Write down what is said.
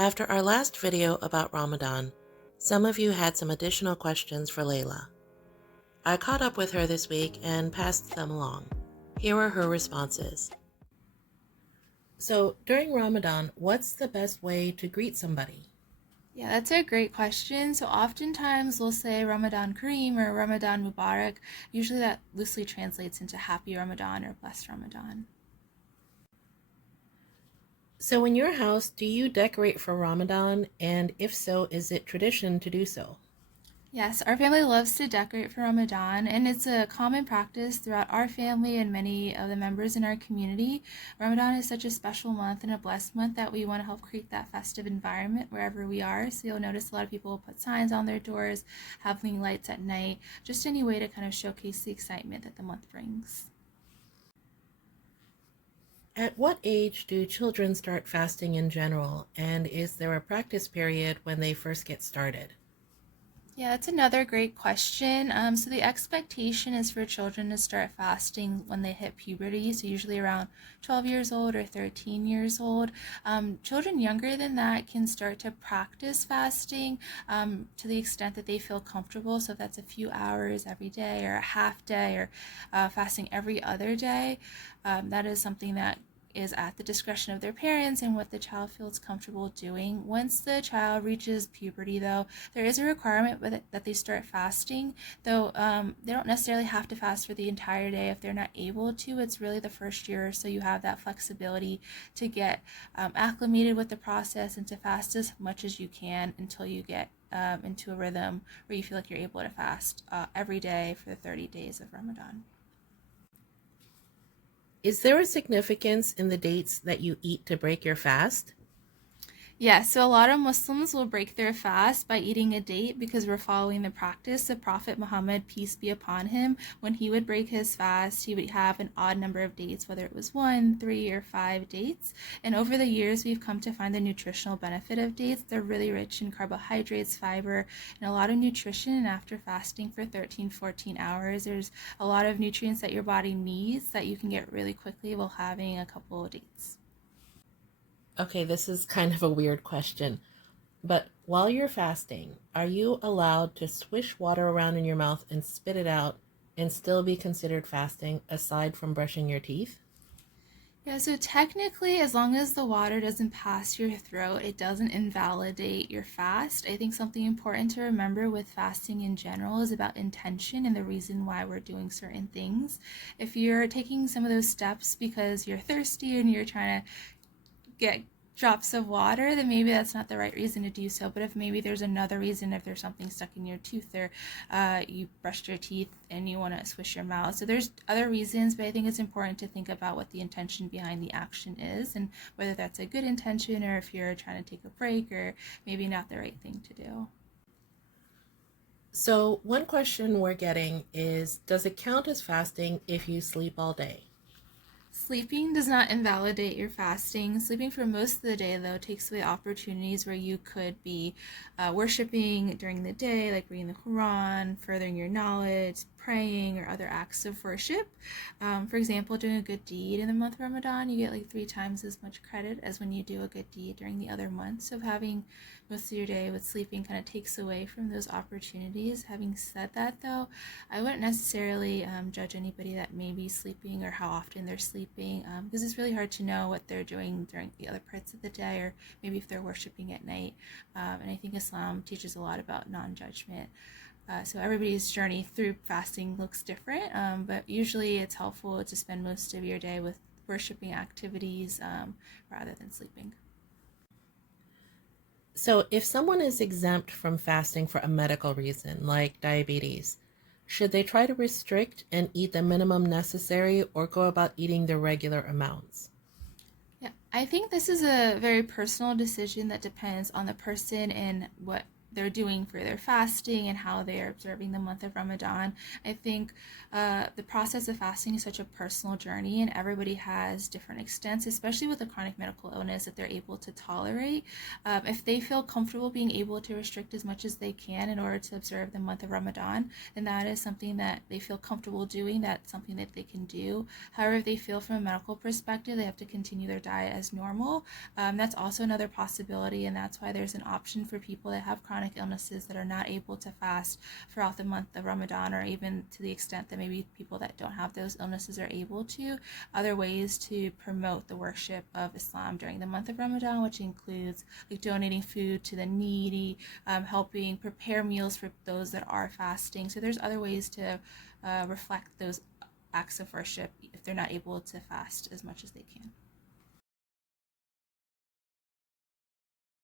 After our last video about Ramadan, some of you had some additional questions for Layla. I caught up with her this week and passed them along. Here are her responses. So, during Ramadan, what's the best way to greet somebody? Yeah, that's a great question. So oftentimes we'll say Ramadan Kareem or Ramadan Mubarak. Usually that loosely translates into Happy Ramadan or Blessed Ramadan. So, in your house, do you decorate for Ramadan? And if so, is it tradition to do so? Yes, our family loves to decorate for Ramadan, and it's a common practice throughout our family and many of the members in our community. Ramadan is such a special month and a blessed month that we want to help create that festive environment wherever we are. So you'll notice a lot of people put signs on their doors, having lights at night, just any way to kind of showcase the excitement that the month brings. At what age do children start fasting in general? And is there a practice period when they first get started? Yeah, that's another great question. So the expectation is for children to start fasting when they hit puberty, so usually around 12 years old or 13 years old. Children younger than that can start to practice fasting to the extent that they feel comfortable. So if that's a few hours every day or a half day or fasting every other day, that is something that is at the discretion of their parents and what the child feels comfortable doing. Once the child reaches puberty, though, there is a requirement that they start fasting, though they don't necessarily have to fast for the entire day if they're not able to. It's really the first year, so you have that flexibility to get acclimated with the process and to fast as much as you can until you get into a rhythm where you feel like you're able to fast every day for the 30 days of Ramadan. Is there a significance in the dates that you eat to break your fast? Yeah, so a lot of Muslims will break their fast by eating a date because we're following the practice of Prophet Muhammad, peace be upon him. When he would break his fast, he would have an odd number of dates, whether it was 1, 3, or 5 dates. And over the years, we've come to find the nutritional benefit of dates. They're really rich in carbohydrates, fiber, and a lot of nutrition. And after fasting for 13, 14 hours, there's a lot of nutrients that your body needs that you can get really quickly while having a couple of dates. Okay, this is kind of a weird question, but while you're fasting, are you allowed to swish water around in your mouth and spit it out and still be considered fasting aside from brushing your teeth? Yeah, so technically, as long as the water doesn't pass your throat, it doesn't invalidate your fast. I think something important to remember with fasting in general is about intention and the reason why we're doing certain things. If you're taking some of those steps because you're thirsty and you're trying to get drops of water, then maybe that's not the right reason to do so. But if maybe there's another reason, if there's something stuck in your tooth or you brushed your teeth and you want to swish your mouth, so there's other reasons. But I think it's important to think about what the intention behind the action is and whether that's a good intention or if you're trying to take a break or maybe not the right thing to do. So, one question we're getting is, does it count as fasting if you sleep all day? Sleeping does not invalidate your fasting. Sleeping for most of the day, though, takes away opportunities where you could be worshiping during the day, like reading the Quran, furthering your knowledge, praying, or other acts of worship. For example, doing a good deed in the month of Ramadan, you get like 3 times as much credit as when you do a good deed during the other months. So having most of your day with sleeping kind of takes away from those opportunities. Having said that, though, I wouldn't necessarily judge anybody that may be sleeping or how often they're sleeping because it's really hard to know what they're doing during the other parts of the day or maybe if they're worshiping at night. And I think Islam teaches a lot about non-judgment. So everybody's journey through fasting looks different, but usually it's helpful to spend most of your day with worshiping activities rather than sleeping. So, if someone is exempt from fasting for a medical reason, like diabetes, should they try to restrict and eat the minimum necessary or go about eating the regular amounts? Yeah, I think this is a very personal decision that depends on the person and what they're doing for their fasting and how they are observing the month of Ramadan. I think the process of fasting is such a personal journey, and everybody has different extents, especially with a chronic medical illness that they're able to tolerate. If they feel comfortable being able to restrict as much as they can in order to observe the month of Ramadan, then that is something that they feel comfortable doing. That's something that they can do. However, if they feel from a medical perspective they have to continue their diet as normal, that's also another possibility, and that's why there's an option for people that have chronic illnesses that are not able to fast throughout the month of Ramadan, or even to the extent that maybe people that don't have those illnesses are able to. Other ways to promote the worship of Islam during the month of Ramadan, which includes like donating food to the needy, helping prepare meals for those that are fasting. So there's other ways to reflect those acts of worship if they're not able to fast as much as they can.